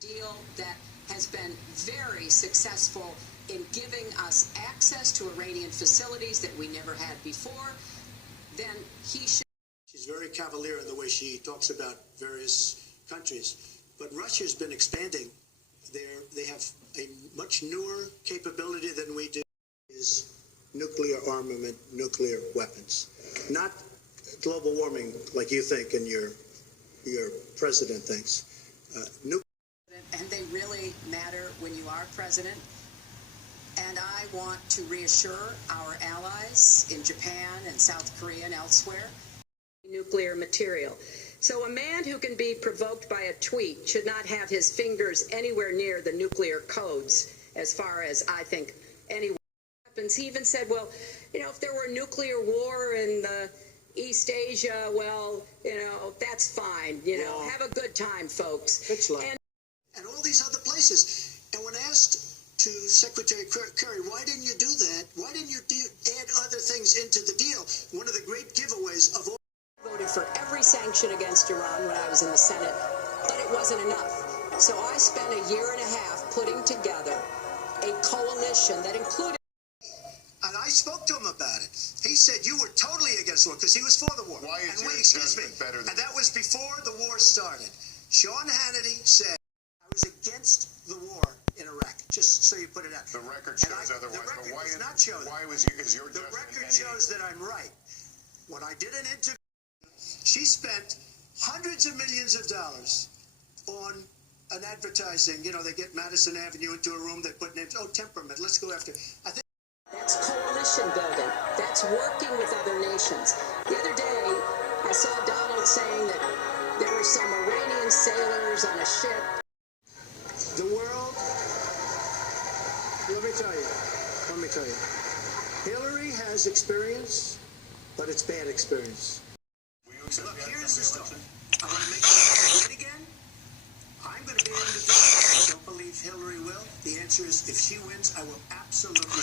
Deal that has been very successful in giving us access to Iranian facilities that we never had before, then he should. She's very cavalier in the way she talks about various countries. But Russia's been expanding. They have a much newer capability than we do. Is nuclear armament, nuclear weapons. Not global warming like you think and your president thinks. And they really matter when you are president. And I want to reassure our allies in Japan and South Korea and elsewhere. Nuclear material. So a man who can be provoked by a tweet should not have his fingers anywhere near the nuclear codes, as far as I think anyone happens. He even said, well, if there were nuclear war in the East Asia, well, that's fine. Have a good time, folks. It's like and all these other places. And when asked to Secretary Kerry, why didn't you do that? Why didn't you add other things into the deal? One of the great giveaways of all. I voted for every sanction against Iran when I was in the Senate, but it wasn't enough. So I spent a year and a half putting together a coalition that included. And I spoke to him about it. He said you were totally against the war because he was for the war. Why is your judgment better than? And that was before the war started. Sean Hannity said I was against the war in Iraq. Just so you put it out. The record shows otherwise. The record but why does not show that. Why is your the judgment? record shows that I'm right. When I did an interview, she spent hundreds of millions of dollars on an advertising. They get Madison Avenue into a room. They put names. Oh, temperament. Let's go after. I think. That's coalition building. That's working with other nations. The other day, I saw Donald saying that there were some Iranian sailors on a ship. The world, let me tell you, Hillary has experience, but it's bad experience. Look, here's the story. I'm going to make it again. I'm going to be able to do it. I don't believe Hillary will. The answer is if she wins, I will absolutely